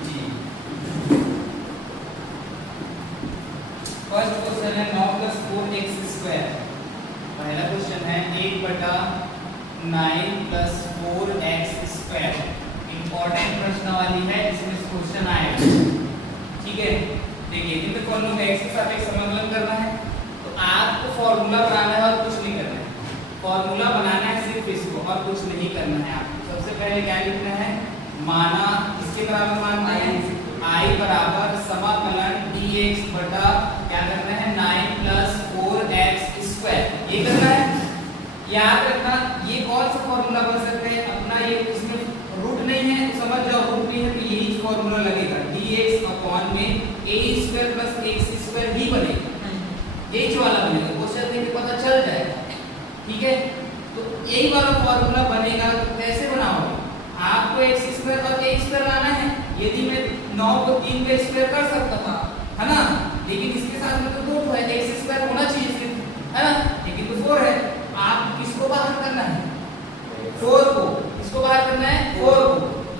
कीजिए। First question है 9 + 4x²। पहला क्वेश्चन है 1/9 + 4x²। इंपॉर्टेंट प्रश्नावली है, इसमें क्वेश्चन आएगा। ठीक है, देखिए इन दोनों में x के साथ एक समाकलन करना है, तो आपको फॉर्मूला बनाना है और कुछ नहीं करना है। फॉर्मूला बनाना है सिर्फ इसको, और कुछ नहीं करना है आपको। सबसे पहले क्या लिखना है, माना इसके बराबर मानना है I बराबर समाकलन dx बटा क्या करना है 9 + 4x²। ये करना है। याद रखना ये कौन सा फॉर्मूला बन सकता है अपना, ये इसमें रूट नहीं है तो समझ जाओ, रूट नहीं है तो यही फॉर्मूला लगेगा, dx अपॉन में a² + x² ही बनेगा, यही वाला बनेगा। क्वेश्चन देख के पता चल जाएगा। ठीक है, तो यही वाला फॉर्मूला बनेगा। तो कैसे बनाओगे, आपको x² और a² लाना है। यदि मैं 9 को 3 का स्क्वायर कर सकता था, है ना, लेकिन इसके साथ में तो 2 है, x² होना चाहिए सिर्फ, है ना, लेकिन तो 4 है। आप किसको बाहर करना है, 4 को। किसको बाहर करना है, 4 को।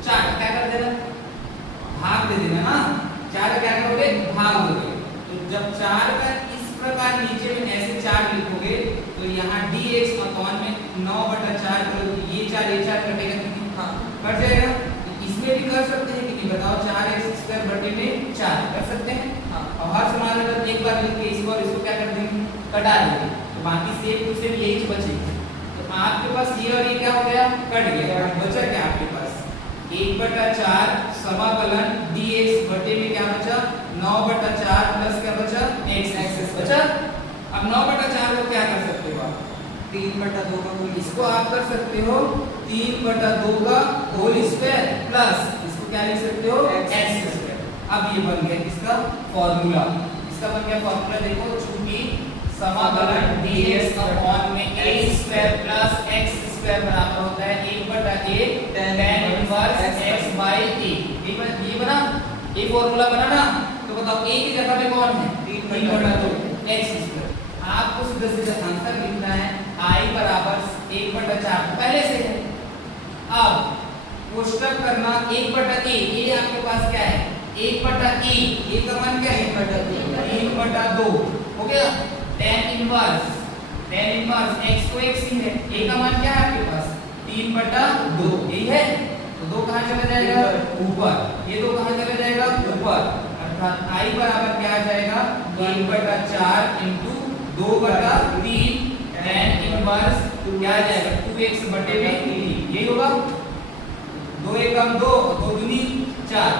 4 क्या कर देना, भाग दे देना। हाँ, 4 का क्या करोगे, भाग दोगे। तो जब 4 का इस प्रकार नीचे में ऐसे 4 लिखोगे तो यहाँ dx अपॉन में 9/4 करोगे, ये 4 कटेगा कितनी, हाँ कट जाएगा। इसमें भी कर सकते हैं कि नहीं बताओ, 4x² बटे में 4 कर सकते हैं। हाँ, और हर समाकलन एक बार लिख के इसको और इसको क्या कर देंगे, कटा देंगे, तो बाकी सेम टू सेम यही बचेगा। तो आपके पास ये और ये क्या हो गया, कट गया। बचा क्या आपके पास 1/4 समाकलन dx बटे में क्या बचा 9/4 प्लस क्या बचा x बचा। अब 9/4 को क्या कर सकते हो आप, 3/2 का होल, इसको आप कर सकते हो 3/2 का होल स्क्वायर प्लस इसको क्या लिख सकते हो x²। अब ये बन गया किसका फॉर्मूला, इसका बन गया फॉर्मूला। देखो चूंकि समाकलन dx अपॉन में a² प्लस x² बराबर होता है 1/a tan इनवर्स x/a। ये बना, ये फॉर्मूला बना ना, तो बताओ a की जगह पे कौन है 3/2 x²। आपको सीधा सीधा आंसर लिखना है I बराबर 1/4 पहले से है। अब कोष्टक करना 1/a, ये आपके पास क्या है 1/a, ये का मान क्या है 1/2 हो गया। tan इनवर्स x को x ही है, a का मान क्या है आपके पास 3/2, यही है। तो 2 कहां चला जाएगा ऊपर, ये 2 कहां चला जाएगा ऊपर, अर्थात I बराबर क्या आ जाएगा 1/4 × 2/3 tan इनवर्स क्या आ जाएगा 2x बटे में 3, यही होगा। 2 × 2 2 दूनी 4,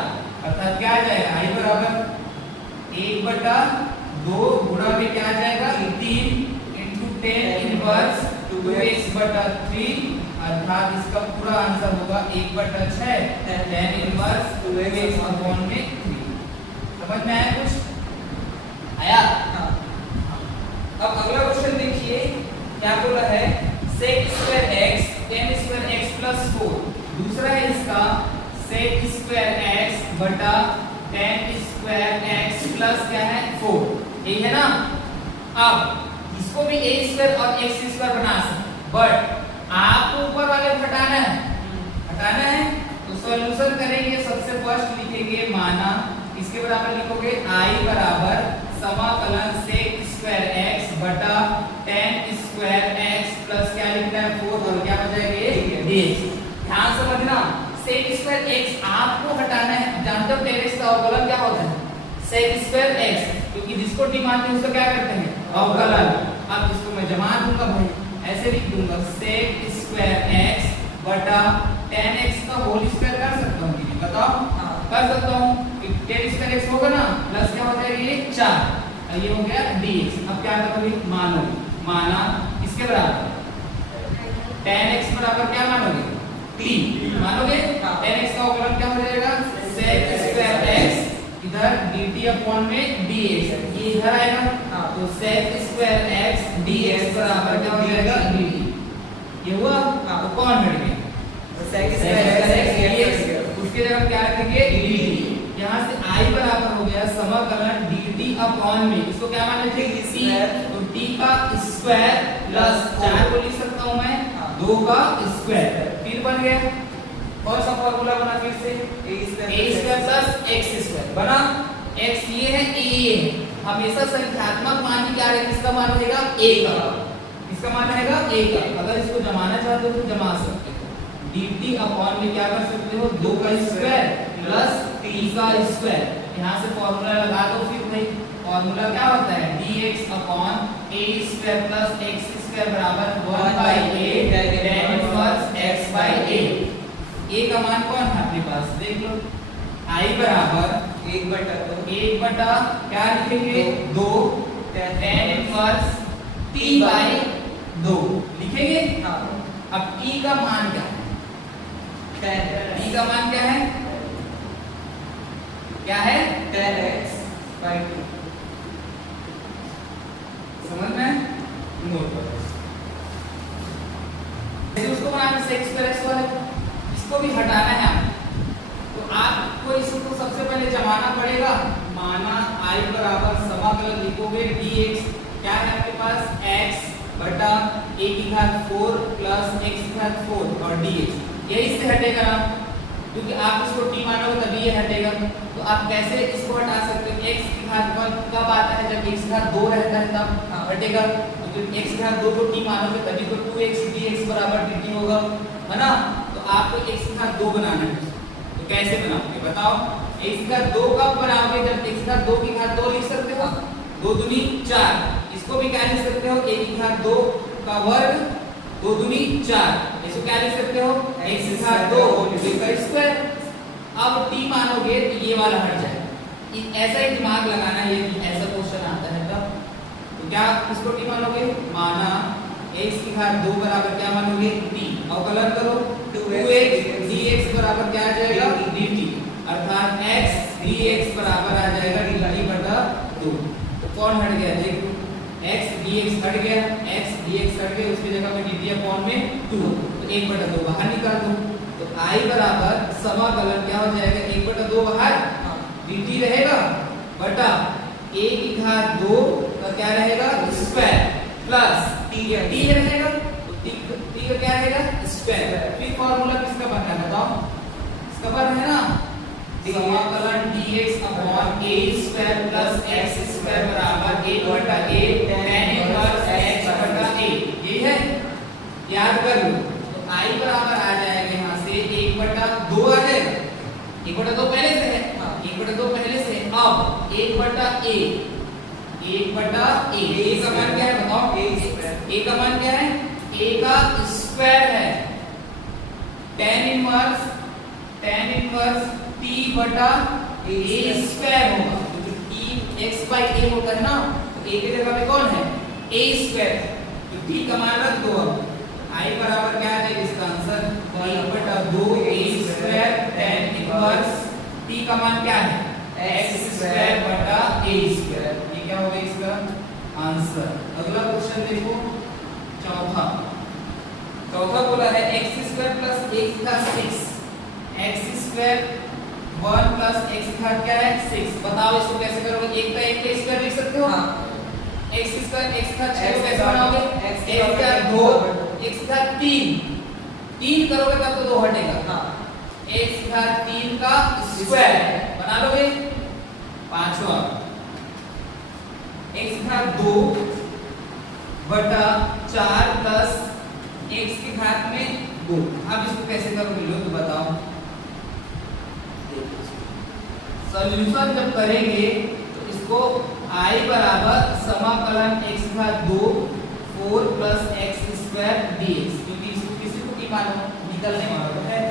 अर्थात क्या आ जाएगा I बराबर 1/2 गुणा में क्या आ जाएगा 3 × tan इनवर्स 2x/3, अर्थात इसका पूरा आंसर होगा 1/6 tan इनवर्स 2x अपॉन में 3। समझ में आया कुछ, आया? अब अगला क्वेश्चन देखिए क्या बोला है sec² x tan² x + 4। दूसरा है इसका sec² x बटा tan² x प्लस क्या है 4, यही है ना। अब इसको भी a² और x² बना सकते, बट आपको ऊपर वाले हटाना है, तो सॉल्यूशन करेंगे। सबसे फर्स्ट लिखेंगे माना, इसके बराबर लिखोगे I बराबर समाकलन sec² x बटा tan² x प्लस क्या लिखना है 4 और क्या बचाएंगे dx। ध्यान समझना sec² x आपको हटाना है। जानते हो tan का अवकलन क्या होता है sec² x, क्योंकि जिसको डी मानते हैं उसको क्या करते हैं अवकलन। अब इसको मैं जमा दूंगा भाई, ऐसे लिख दूंगा sec² x बटा tan x का होल स्क्वायर कर सकता हूं, बताओ कर सकता हूं। tan² x होगा ना, प्लस क्या हो जाएगा ये 4, ये हो गया dx। अब क्या करोगे माना इसके बराबर tan x बराबर क्या मानोगे 3 मानोगे। tan x का अवकलन क्या हो जाएगा sec² x इधर dt अपॉन में dx, ये इधर आएगा, तो sec² x dx बराबर क्या हो जाएगा dt। ये हुआ, तो कौन हट गया sec² x dx, उसके जगह क्या रखेंगे dt। यहाँ से I बराबर हो गया समाकलन dt अपॉन में, इसको क्या मान लेते हैं c, तो t का स्क्वायर प्लस 4 को लिख सकता हूं मैं 2 का स्क्वायर, फिर बन गया कौन सा फॉर्मूला बना फिर से a square plus x square बना। x ये है a ये है, हमेशा संख्यात्मक मान की क्या रहेगा, इसका मान रहेगा a का, इसका मान रहेगा a का। अगर इसको जमाना चाहते हो तो जमा सकते हो, dt अपॉन में क्या कर सकते हो 2 का स्क्वायर प्लस 3 का स्क्वायर, यहां से फॉर्मूला लगा दो। फिर भाई फॉर्मूला क्या होता है dx upon a square plus x square बराबर 1 by a tan inverse x by a। a का मान कौन है अपने पास, देख लो i बराबर 1 बटा क्या लिखेंगे 2 tan इनवर्स t बाय 2 लिखेंगे। हाँ। अब t का मान क्या है, t का मान क्या है, क्या है tan x बाय 2, समझ में नोट करो। उसको बनाना x पर x वाला, इसको भी हटाना है तो आपको इसको सबसे पहले जमाना पड़ेगा। माना i बराबर समाकलन लिखोगे dx, क्या है आपके पास x बटा a की घात 4 प्लस x की घात 4 और dx, यही से हटेगा ना, क्योंकि आप इसको t मानोगे तभी ये हटेगा। तो आप कैसे इसको हटा सकते हो, x की घात 1 कब आता है, जब x की घात 2 रहता है तब हटेगा। तो x की घात 2 को t मानोगे तभी तो 2x dx बराबर dt होगा, है ना। तो आपको x की घात 2 बनाना है, तो कैसे बनाओगे बताओ। x की घात 2 कब बनाओगे, जब x की घात 2 की घात 2 लिख सकते हो, 2 दूनी 4, इसको भी क्या लिख सकते हो a की घात 2 का वर्ग 2 दूनी 4, इसको क्या लिख सकते हो x की घात 2 का स्क्वायर। अब t मानोगे तो ये वाला हट जाएगा, ऐसा ही दिमाग लगाना है, ये ऐसा क्वेश्चन आता है तब। तो क्या इसको t मानोगे, माना x की घात 2 बराबर क्या मानोगे t, अवकलन करो 2x dx बराबर क्या आ जाएगा dt, अर्थात x dx बराबर आ जाएगा dt बटा 2। तो कौन हट गया, देखो x dx हट गया, x dx हट गया, उसकी जगह में dt अपॉन में 2, तो 1 बटा 2 बाहर निकाल दो। तो i बराबर समाकलन क्या हो जाएगा 1 बटा 2 बाहर, dt रहेगा बटा a की घात 2 का क्या रहेगा स्क्वायर प्लस t रहेगा, तो t का क्या रहेगा स्क्वायर। फिर फार्मूला किसका बनना है बताओ, इसका बनना है ना समाकलन dx upon a square plus x square बराबर 1 बटा a tan इनवर्स x बटा a, यही है, याद कर लो। तो i बराबर आ जाएगा यहां से 1 बटा 2 आ जाएगा, 1 बटा 2 पहले से है, 1 बटा 2 पहले से। अब 1 बटा a, 1 बटा a, a का मान क्या है बताओ, a का मान क्या है, a का स्क्वायर है tan इनवर्स t बटा a स्क्वायर होगा, क्योंकि t x बाय a होता है ना, तो a की जगह पे कौन है a स्क्वायर, तो t का मान रख दो। अब i बराबर क्या आ जाएगा इसका आंसर 1 बटा 2 a square tan inverse t का मान क्या है x स्क्वायर बटा a स्क्वायर, ये क्या होगा इसका आंसर। अगला क्वेश्चन देखो, चौथा बोला है x स्क्वायर प्लस x का 6, x स्क्वायर 1 प्लस x का क्या है 6, बताओ इसको कैसे करोगे, एक का स्क्वायर लिख सकते हो, x स्क्वायर x का 6 को कैसे बनाओगे, x का 2 x का 3 करोगे तब तो 2 हटेगा, x का 3 का स्क्वायर बना लोगे। पांचवा x का 2 बटा 4 प्लस x की घात में 2, अब इसको कैसे करोगे लो तो बताओ। सॉल्यूशन जब करेंगे तो इसको i बराबर समाकलन x घात 2 4 प्लस x स्क्वायर dx, क्योंकि इसको किसी को की मालूम निकलने वाला है,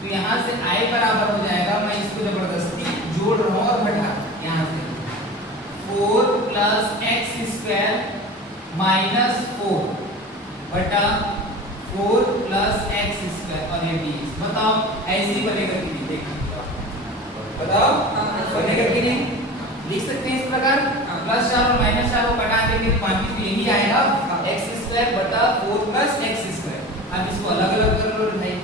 तो यहाँ से i बराबर हो जाएगा, मैं इसको जबरदस्ती जोड़ रहा हूँ और घटा यहाँ से 4 प्लस x स्क्वायर माइनस 4 बटा 4 प्लस x स्क्वायर और ये dx, बताओ ऐसे ही बनेगा कि नहीं, देखो बताओ बनेगा कि नहीं, लिख सकते हैं इस प्रकार, प्लस 4 और माइनस 4 को कटा देंगे तो मान लीजिए यही आएगा x स्क्वायर बटा 4 प्लस x स्क्वायर। अब इसको अलग अलग कर लो भाई,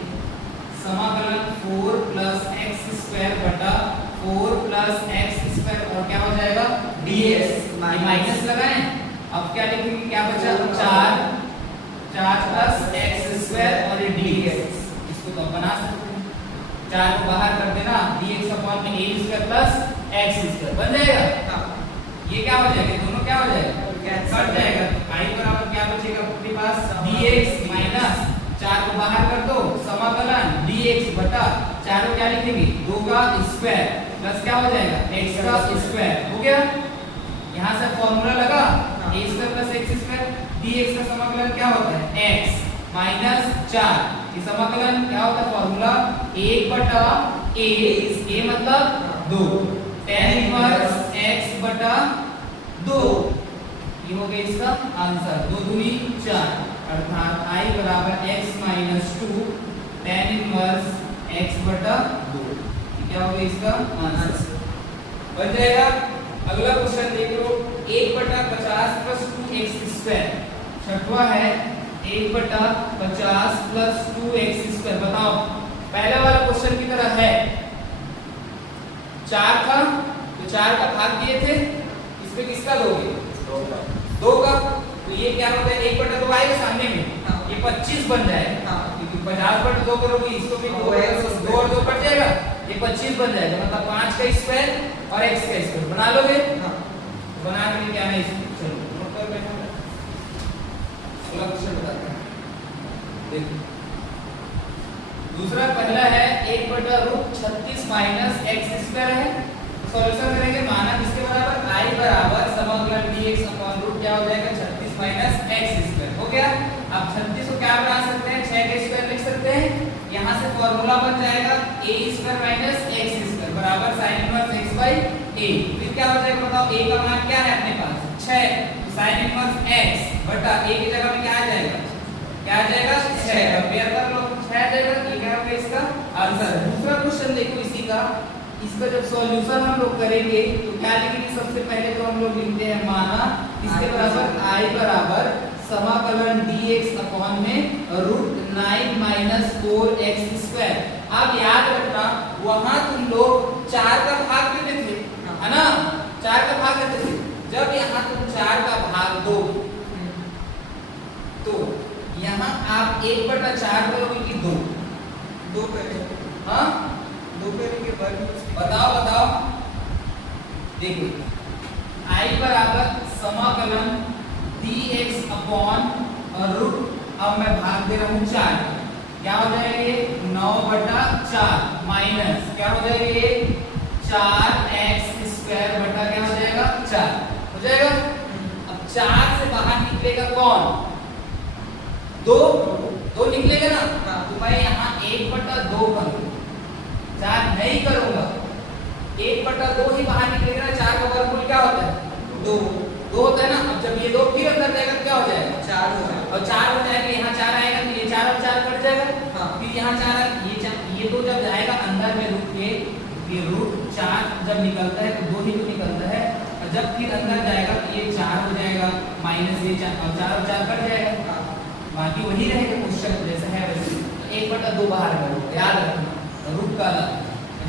समाकलन 4 प्लस x स्क्वायर बटा 4 प्लस x स्क्वायर और क्या हो जाएगा dx, माइनस लगाएं, अब क्या लिखेंगे, क्या बचा 4 प्लस x स्क्वायर और ये dx, इसको तो बना सकते हैं। 4 को बाहर कर देना, dx अपॉन में a square plus x square बन जाएगा। ये क्या हो जाएगा, दोनों क्या हो जाएगा, कट जाएगा। i बराबर क्या बचेगा आपके पास, dx माइनस 4 को बाहर कर दो, समाकलन dx बटा 4 को क्या लिखेंगे, 2 का स्क्वायर प्लस क्या हो जाएगा, x का स्क्वायर हो गया। यहाँ से फॉर्मूला लगा a square plus x square, dx का समाकलन क्या होता है, x माइनस 4, ये समाकलन क्या होता है, फॉर्मूला 1 बटा a मतलब 2, tan इनवर्स x बटा 2, ये हो गया इसका आंसर। 2 दूनी 4 अर्थात i बराबर x minus 2 tan inverse x बटा 2, क्या हो गया इसका आंसर बन जाएगा। अगला क्वेश्चन देख लो, 1 बटा 50 प्लस 2x स्क्वायर, छठवां है 1 बटा 50 प्लस 2x स्क्वायर। बताओ पहले वाला क्वेश्चन की तरह है, 4 था तो 4 का भाग दिए थे, इसमें किसका दोगे, 2 का, तो ये क्या होता है 1 बटा 2 आएगा सामने में, ये 25 बन जाएगा, क्योंकि 50 बटा 2 करोगे इसको भी 2 और 2 कट जाएगा, ये 25 बन जाएगा, मतलब 5 का स्क्वायर और x का स्क्वायर बना लोगे। बना के क्या है इसको, चलो नोट कर लेना। अगला क्वेश्चन बताते हैं, देखो दूसरा, पहला है 1 बटा रूट 36 माइनस x स्क्वायर है, सॉल्यूशन करेंगे, माना किसके बराबर, i बराबर समाकलन dx अपॉन रूट क्या हो जाएगा, 36 माइनस x स्क्वायर हो गया। अब 36 को क्या बना सकते हैं, 6 का स्क्वायर लिख सकते हैं, यहाँ से फॉर्मूला बन जाएगा a square minus x square बराबर sin inverse x by a। फिर क्या हो जाएगा बताओ, a का मान क्या है अपने पास 6, तो sin इनवर्स x बटा a की जगह में क्या आ जाएगा, क्या आ जाएगा 6, कंपेयर कर लो 6 आ जाएगा, ये क्या होगा इसका आंसर। दूसरा क्वेश्चन देखो इसी का, इसका जब सॉल्यूशन हम लोग करेंगे तो क्या लिखेंगे, सबसे पहले तो हम लोग लिखते हैं, माना इसके बराबर i बराबर समाकलन dx अपॉन में रूट 9 माइनस 4x स्क्वायर। अब याद रखना वहां तुम लोग 4 का भाग देते थे, है ना, 4 का भाग देते थे, जब यहाँ तुम 4 का भाग दो तो यहाँ आप 1 बटा 4 करोगे कि 2 करेंगे, हाँ 2 करेंगे वर्ग, बताओ देखो i बराबर समाकलन dx अपॉन रूट, अब मैं भाग दे रहा हूँ 4, क्या हो जाएगा ये 9 बटा 4 माइनस क्या हो जाएगा ये 4x स्क्वायर बटा क्या हो जाएगा 4 हो जाएगा। अब 4 से बाहर निकलेगा कौन, 2 निकलेगा ना, तो मैं यहाँ 1 बटा 2 करूँगा, 4 नहीं करूंगा, 1 बटा 2 ही बाहर निकलेगा ना, 4 का वर्गमूल क्या होता है 2 होता है ना। अब जब ये 2 फिर अंदर जाएगा तो क्या हो जाएगा 4 हो जाएगा, और 4 हो जाएगा, यहाँ 4 आएगा तो ये 4 और 4 कट जाएगा, फिर यहाँ 4 ये 2 जब जाएगा अंदर में रूट के, ये रूट 4 जब निकलता है तो 2 ही तो निकलता है, और जब फिर अंदर जाएगा तो ये 4 हो जाएगा माइनस ये 4 और 4 कट जाएगा, बाकी वही रहेगा क्वेश्चन जैसा है वैसे। 1 बटा 2 बाहर करो, याद रखना रूट का अलग,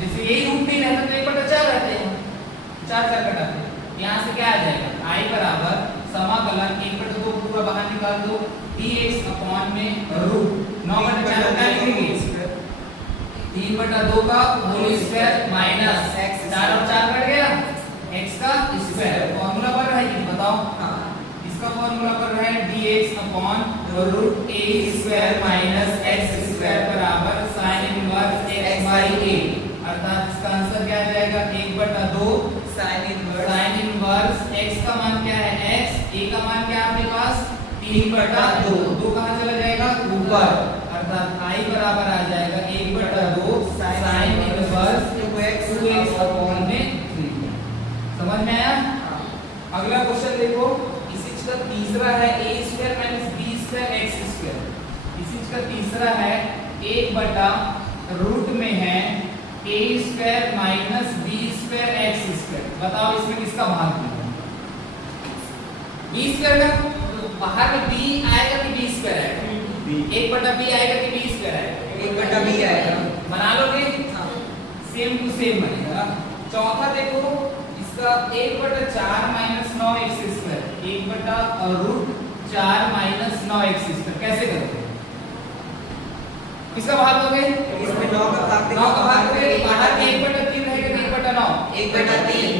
जैसे यही रूट नहीं रहता तो 1 बटा 4 रहते हैं, 4 कटाते हैं, यहाँ से क्या आ जाएगा i बराबर समाकलन 1 बटा 2 पूरा बाहर निकाल दो, dx अपॉन में रूट 9 बटा 4 क्या लिखेंगे 3 बटा 2 का होल स्क्वायर माइनस 4 और 4 कट गया, x का स्क्वायर, फॉर्मूला बन रहा है ये बताओ, इसका फॉर्मूला बन रहा है dx upon root a square minus x square बराबर sin inverse x by a, अर्थात इसका आंसर क्या आ जाएगा 1 बटा 2 sin इनवर्स x का मान क्या है x, a का मान क्या है आपके पास 3 बटा 2 कहाँ चला जाएगा ऊपर, अर्थात i बराबर आ जाएगा 1 बटा 2 sin इनवर्स 2x अपॉन में 3। समझ में आया। अगला क्वेश्चन देखो, इसी चीज का तीसरा है a square minus b square x square, इसी चीज का तीसरा है 1 बटा रूट में है a square minus b square x square. बताओ इसमें किसका भाग देना, b स्क्वायर का, तो बाहर में b आएगा कि b स्क्वायर आएगा, 1 बटा b आएगा कि b स्क्वायर आएगा, 1 बटा b आएगा, बना लोगे, सेम टू सेम बनेगा। चौथा देखो इसका 1 बटा 4 माइनस 9x स्क्वायर, 1 बटा रूट 4 माइनस 9x स्क्वायर कैसे करते हैं, किसका भाग दोगे, इसमें 9 का भाग 9 का भाग करेंगे, बाहर में 1/3 रहेगा, 1/9, 1/3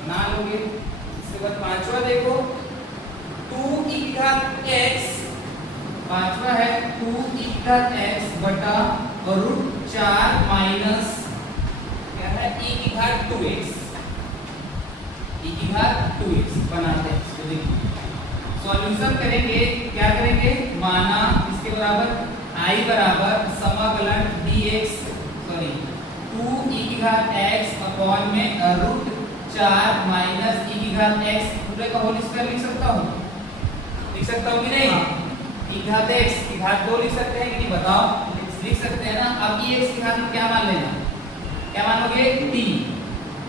बना लोगे। इसके बाद पांचवा देखो 2 e की घात x, पांचवा है 2 e की घात x बटा √4 माइनस क्या है e की घात 2x, e की घात 2x बनाते हैं इसको। देखिए सॉल्यूशन करेंगे, क्या करेंगे, माना इसके बराबर I बराबर समाकलन dx, सॉरी 2 e की घात x अपॉन में √4 माइनस e की घात x पूरे का होल स्क्वायर लिख सकता हूँ, लिख सकता हूँ कि नहीं? e की घात x की घात 2 लिख सकते हैं कि नहीं बताओ? लिख सकते हैं ना। अब e x की घात में क्या मान लेना, क्या मानोगे, t,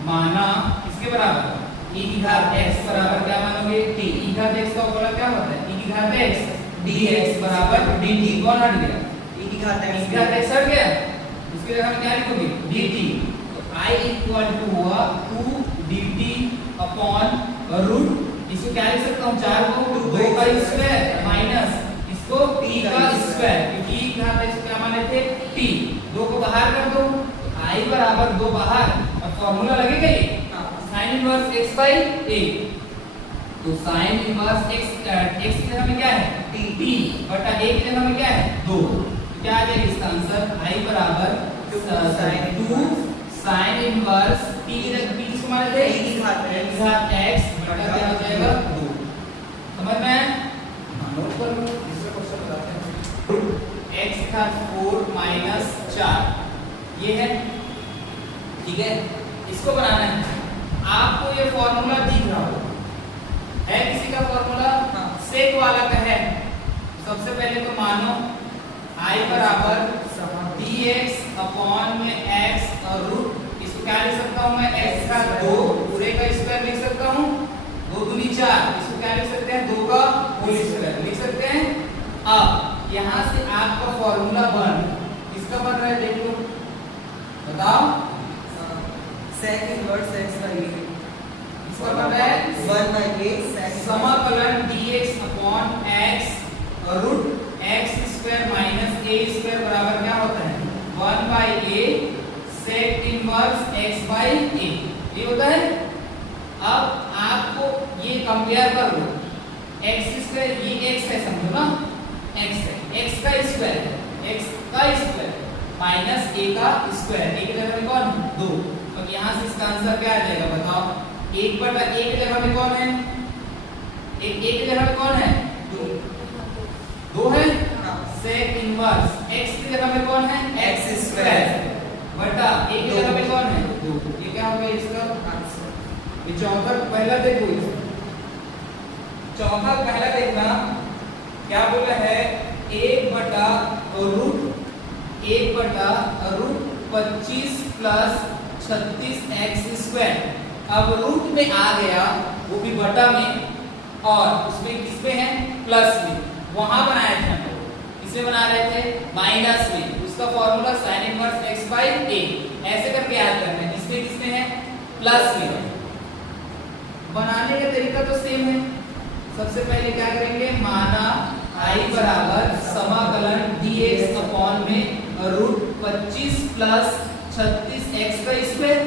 माना इसके बराबर e की घात x बराबर क्या मानोगे, t, e की घात x का बोला क्या होता है, e की घात x dx बराबर dt, कौन हट गया, e की घात e की घात x हट गया, इसके जगह में क्या लिखोगे dt, तो I इक्वल टू हुआ 2 dt अपॉन रूट, इसको क्या लिख सकता हूँ, 4 को 2 का स्क्वायर माइनस इसको t का स्क्वायर, क्योंकि e की घात x क्या माने थे t, 2 को बाहर कर दो, I बराबर 2 बाहर, और फॉर्मूला लगेगा ये sin inverse x by a, तो sin इनवर्स x की जगह में क्या है t बटा a की जगह में क्या है 2, तो क्या आ जाएगा इसका आंसर I बराबर 2 sin इनवर्स t की जगह t किसको माने थे e की घात x बटा क्या हो जाएगा 2, समझ में? नोट कर लो, दूसरा क्वेश्चन बताते हैं। x की घात 4 माइनस 4 ये है, ठीक है, इसको बनाना है। आपको ये फॉर्मूला दिख रहा हो, है किसी का फॉर्मूला, सेक वाला का है। सबसे पहले तो मानो I बराबर dx अपॉन में x और रूट, इसको क्या लिख सकता हूँ मैं, x का 2 पूरे का स्क्वायर लिख सकता हूँ, 2 दूनी 4, इसको क्या लिख सकते हैं, 2 का होल स्क्वायर लिख सकते हैं। अब यहाँ से आपका फॉर्मूला बन, किसका बन रहा है देख लो, बताओ, sec inverse x by a, इसका बन रहा है 1/a समाकलन dx अपॉन x और root x square minus a square बराबर क्या होता है 1/a sec inverse x by a, ये होता है। अब आपको ये कंपेयर कर लो, x स्क्वायर ये x है समझो ना, x है, x का स्क्वायर है, x का स्क्वायर माइनस a का स्क्वायर, a की जगह में कौन 2, तो यहाँ से इसका आंसर क्या आ जाएगा बताओ, 1/a की जगह में कौन है, a की जगह में कौन है 2 है, सेक इनवर्स x की जगह में कौन है x स्क्वायर बटा a की जगह में कौन है 2, ये क्या हो गया इसका आंसर। ये चौथा पहला देखो, चौथा पहला देखना क्या बोला है, 1/√25 प्लस 36x स्क्वायर। अब रूट में आ गया, वो भी बटा में, और उसमें किसमें है प्लस में, वहां बनाया था हम लोग, किसमें बना रहे थे माइनस में, उसका formula sin inverse x by a, ऐसे करके याद करना है, इसमें किसमें है प्लस में। बनाने का तरीका तो सेम है, सबसे पहले क्या करेंगे, माना I बराबर समाकलन dx अपॉन में √25 प्लस 36x का स्क्वायर,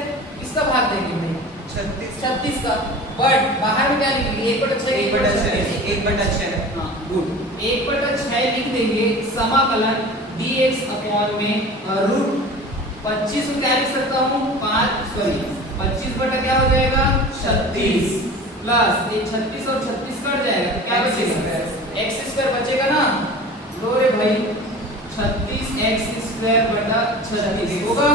इसका भाग देंगे भाई 36 का, बट बाहर में क्या लिखेंगे 1/6 हाँ गुड, 1/6 लिख देंगे, समाकलन dx अपॉन में √25 को क्या लिख सकता हूँ 25 बटा क्या हो जाएगा 36 प्लस ये 36 और 36 कट जाएगा, तो क्या बचेगा x स्क्वायर बचेगा ना, लो रे भाई 36x स्क्वायर बटा 36 होगा।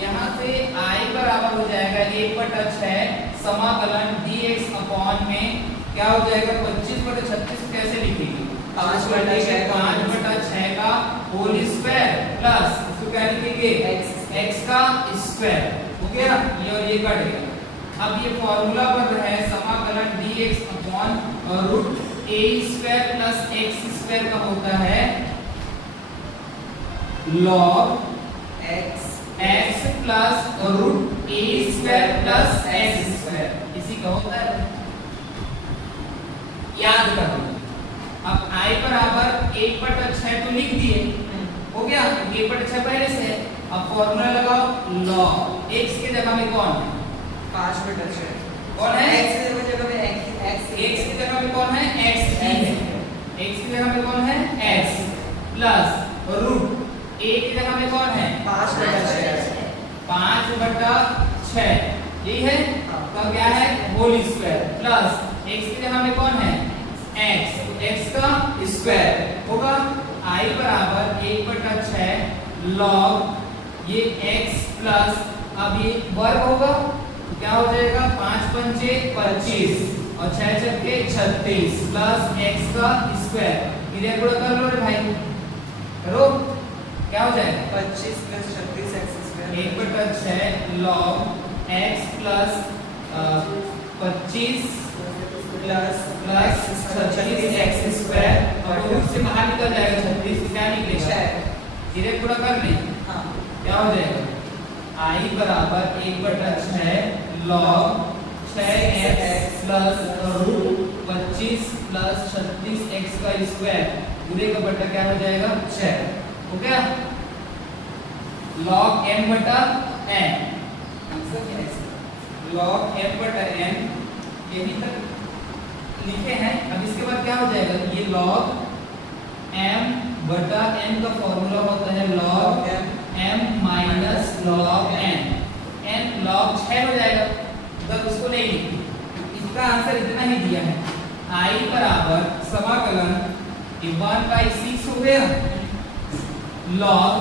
यहाँ से I बराबर हो जाएगा 1/6 समाकलन dx अपॉन में क्या हो जाएगा 25/36 कैसे लिखेंगे 5/6 का होल स्क्वायर प्लस इसको क्या लिखेंगे x का स्क्वायर, हो गया ये और ये कट गया। अब ये फॉर्मूला बन रहा है समाकलन dx upon √a square plus x square का होता है log x plus √a square plus x square, इसी का होता है, याद करो। अब I बराबर 1/6 तो लिख दिए, हो गया 1/6 पहले से है, अब फॉर्मूला लगाओ log x की जगह में कौन है? 5/6 कौन है? x की जगह में x x की जगह में कौन है? x ही है। x की जगह में कौन है? x प्लस रूट a की जगह में कौन है? 5/6 5/6 यही है। तो क्या है? होल स्क्वायर प्लस x की जगह में कौन है? x, तो x का स्क्वायर होगा I बराबर 1/6 log ये x प्लस अब ये वर्ग होगा तो क्या हो जाएगा? 5 पंचे 25 और 6 छक्के 36 प्लस x का स्क्वायर इधर गुणा कर लो रे भाई, करो क्या हो जाएगा? 25 + 36 x²। 1/6 log x plus 25 plus 36 x square और रूट से बाहर निकल जाएगा 36 क्या निकलेगा? सीधे पूरा कर ले क्या हो जाएगा? I बराबर 1/6 log 6x plus root 25 plus 36 x का स्क्वायर पूरे का बटा क्या हो जाएगा? 6 हो गया। log m/n log m/n यही तक लिखे हैं। अब इसके बाद क्या हो जाएगा? ये log m/n का फॉर्मूला होता है log m minus log n, n log 6 हो जाएगा, तब उसको नहीं लिखी। इसका आंसर इतना ही दिया है। I बराबर समाकलन 1/6 हो गया log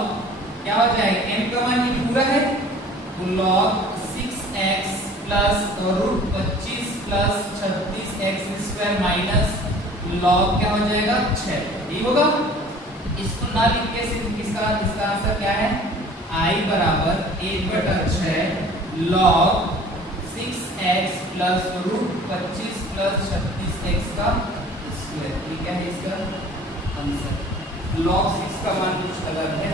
क्या हो जाएगा? m का मान ये पूरा है तो log 6x plus root 25 plus 36 x square minus log क्या हो जाएगा? 6 ठीक होगा। इसको ना लिख के सिर्फ इसका आंसर क्या है? I बराबर 1/6 log 6x plus root 25 plus 36 x का स्क्वायर। ये क्या है इसका आंसर? log 6 का मान कुछ अलग है।